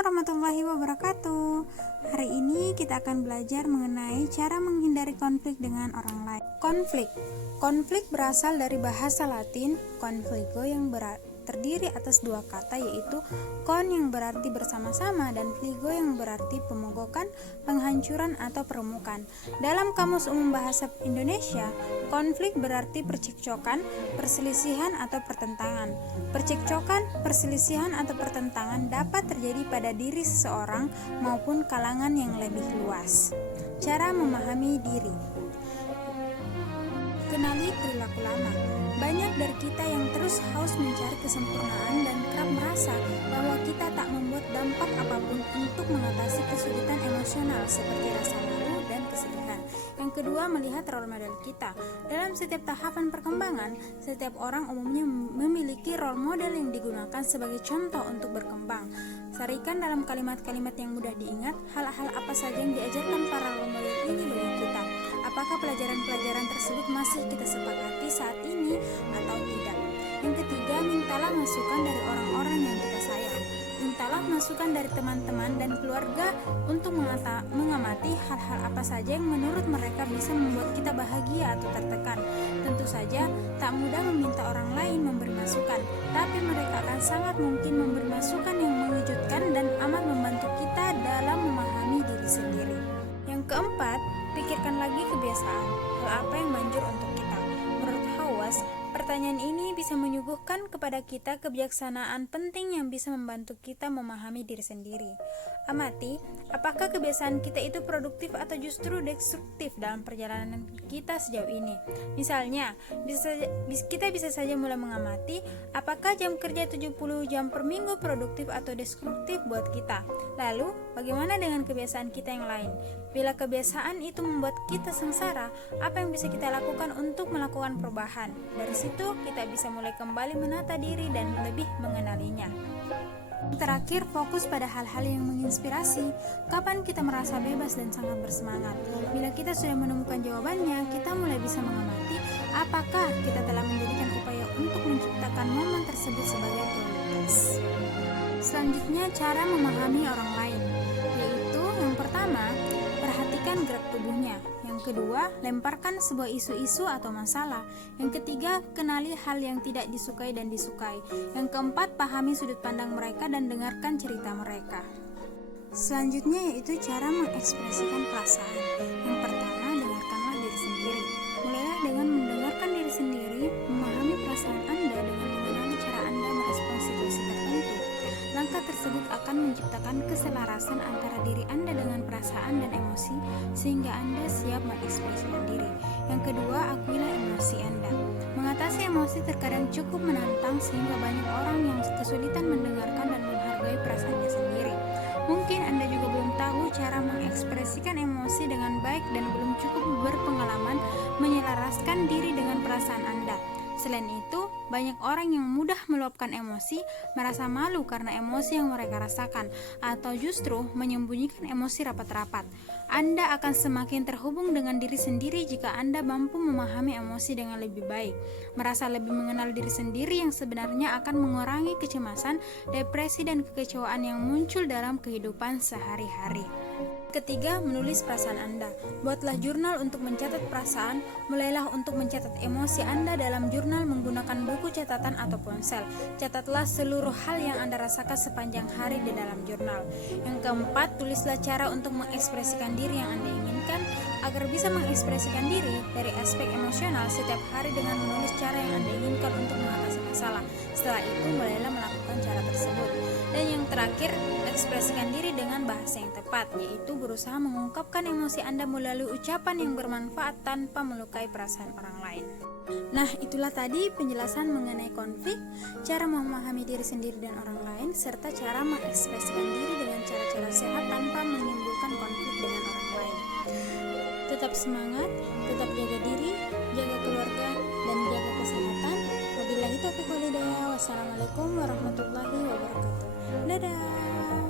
warahmatullahi wabarakatuh. Hari ini kita akan belajar mengenai cara menghindari konflik dengan orang lain. Konflik berasal dari bahasa Latin confligo yang terdiri atas dua kata, yaitu kon yang berarti bersama-sama dan fligo yang berarti pemogokan, penghancuran atau peremukan. Dalam Kamus Umum Bahasa Indonesia, konflik berarti percekcokan, perselisihan atau pertentangan. Percekcokan, perselisihan atau pertentangan dapat terjadi pada diri seseorang maupun kalangan yang lebih luas. Cara memahami diri. Kenali perilaku lama. Banyak dari kita yang terus haus mencari kesempurnaan dan kerap merasa bahwa kita tak membuat dampak apapun untuk mengatasi kesulitan emosional seperti rasa malu dan kesedihan. Yang kedua, melihat role model kita. Dalam setiap tahapan perkembangan, setiap orang umumnya memiliki role model yang digunakan sebagai contoh untuk berkembang. Sarikan dalam kalimat-kalimat yang mudah diingat hal-hal apa saja yang diajarkan para role model ini bagi kita. Apakah pelajaran-pelajaran tersebut masih kita sepakati saat ini atau tidak? Yang ketiga, mintalah masukan dari orang-orang yang kita sayang. Mintalah masukan dari teman-teman dan keluarga untuk mengamati hal-hal apa saja yang menurut mereka bisa membuat kita bahagia atau tertekan. Tentu saja, tak mudah meminta orang lain memberi masukan, tapi mereka akan sangat mungkin memberi masukan yang mengejutkan dan amat membantu kita dalam memahami diri sendiri. Yang keempat, pikirkan lagi kebiasaan, hal apa yang manjur untuk kita. Menurut Hawass, pertanyaan ini bisa menyuguhkan kepada kita kebijaksanaan penting yang bisa membantu kita memahami diri sendiri. Amati, apakah kebiasaan kita itu produktif atau justru destruktif dalam perjalanan kita sejauh ini. Misalnya, kita bisa saja mulai mengamati apakah jam kerja 70 jam per minggu produktif atau destruktif buat kita. Lalu, bagaimana dengan kebiasaan kita yang lain? Bila kebiasaan itu membuat kita sengsara, apa yang bisa kita lakukan untuk melakukan perubahan? Dari situ, kita bisa mulai kembali menata diri dan lebih mengenalinya. Terakhir, fokus pada hal-hal yang menginspirasi. Kapan kita merasa bebas dan sangat bersemangat? Bila kita sudah menemukan jawabannya, kita mulai bisa mengamati apakah kita telah menjadikan upaya untuk menciptakan momen tersebut sebagai prioritas. Selanjutnya, cara memahami orang lain, yaitu yang pertama, perhatikan gerak tubuhnya. Yang kedua, lemparkan sebuah isu-isu atau masalah. Yang ketiga, kenali hal yang tidak disukai dan disukai. Yang keempat, pahami sudut pandang mereka dan dengarkan cerita mereka. Selanjutnya yaitu cara mengekspresikan perasaan. Yang pertama, dengarkanlah diri sendiri. Mulailah dengan mendengarkan diri sendiri, memahami perasaan Anda dengan mengenali cara Anda merespon situasi tertentu. Langkah tersebut akan menciptakan keselarasan antara diri Anda dengan perasaan dan emosi, sehingga Anda siap mengekspresikan diri. Yang kedua, akuilah emosi Anda. Mengatasi emosi terkadang cukup menantang, sehingga banyak orang yang kesulitan mendengarkan dan menghargai perasaannya sendiri. Mungkin Anda juga belum tahu cara mengekspresikan emosi dengan baik dan belum cukup berpengalaman menyelaraskan diri dengan perasaan Anda. Selain itu, banyak orang yang mudah meluapkan emosi, merasa malu karena emosi yang mereka rasakan, atau justru menyembunyikan emosi rapat-rapat. Anda akan semakin terhubung dengan diri sendiri jika Anda mampu memahami emosi dengan lebih baik. Merasa lebih mengenal diri sendiri yang sebenarnya akan mengurangi kecemasan, depresi, dan kekecewaan yang muncul dalam kehidupan sehari-hari. Ketiga, menulis perasaan Anda. Buatlah jurnal untuk mencatat perasaan. Mulailah untuk mencatat emosi Anda dalam jurnal menggunakan buku catatan atau ponsel. Catatlah seluruh hal yang Anda rasakan sepanjang hari di dalam jurnal. Yang keempat, tulislah cara untuk mengekspresikan diri yang Anda inginkan. Agar bisa mengekspresikan diri dari aspek emosional setiap hari dengan menulis cara yang Anda inginkan untuk mengatasi masalah. Setelah itu, mulailah melakukan cara tersebut. Dan yang terakhir, ekspresikan diri dengan bahasa yang tepat, yaitu berusaha mengungkapkan emosi Anda melalui ucapan yang bermanfaat tanpa melukai perasaan orang lain. Nah, itulah tadi penjelasan mengenai konflik, cara memahami diri sendiri dan orang lain, serta cara mengekspresikan diri dengan cara-cara sehat tanpa menimbulkan konflik dengan orang lain. Tetap semangat, tetap jaga diri, jaga keluarga, dan jaga kesehatan. Wabillahi taufiq wal hidayah. Wassalamualaikum warahmatullahi wabarakatuh. Dadah.